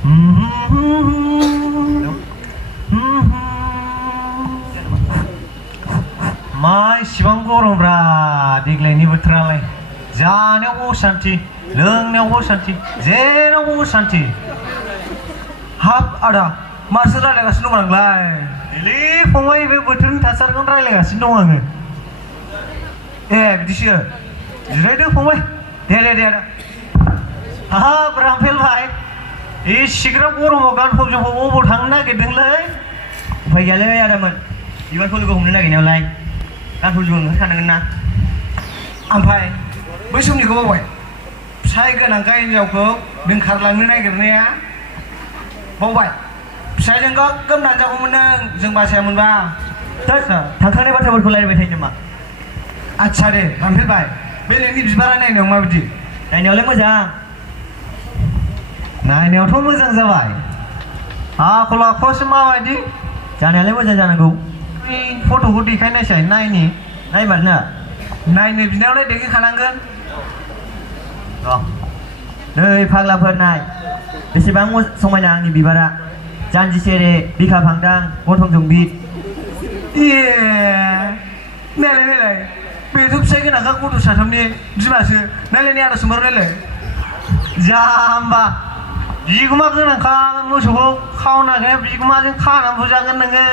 मा इसिबां गरमब्रा देग्लायनि बोथोरालाय जानायावबो सान्थि लोंनायावबो सान्थि जेरावबो सान्थि हाब आदा मासो रायलायगासिनो दं नोंलाय एलै फंबाय बे बोथोरनि थासारिखौनो रायलायगासिनो दं आङो ए बिदिसो जिरायदो फंबाय दे आदा हाब रामफेलबाय एसेग्राब गरमाव गानफब जोमफब अबाव थांनो नागिरदोंलै उफाय गैयालै आदामोन बिबारखौ लोगो हमनो नागिरनायावलाय गानफब जोमफब ओंखारखानांगोन ना ओमफ्राय बै समनिखौ बावबाय फिसाय गोनां हिनजावखौ दोनखारलांनो नागिरनाया बावबाय फिसायजों गोग्गोम नाजागौमोन नों जों बासायामोनबा थांखांनाय बाथ्राफोरखौ रायलायबाय थायो नामा आच्छा दे रामफेलबाय बे नोंनि बिबारा नायनायाव माबायदि नायनायावलाय मोजां नायनायावथ' मोजां जाबाय आखल आखुआसो माबायदि जानायालाय मोजां जानांगौ फट'खौ देखायनायसाय नायमारनो नायनो बिनायावलाय देखायखानांगोन नै फाग्लाफोर नाय बेसेबां समायना आंनि बिबारा जानजि सेरे बिखा फांदां गन्थं जंबिद ए नायलाय बेथ' फिसाय गोनांखा गथ' साथामनि बिमासो नायलाय आदा सोंबार नायलाय जाम्बा बिगुमा गोनांखा मोसौखौ खावनानै बिगुमाजों खानानै बुजागोन नोङो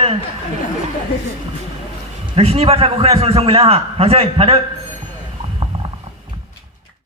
नोंसिनि बाथ्राखौ खोनासंनो सम गैला आंहा थांसै थादो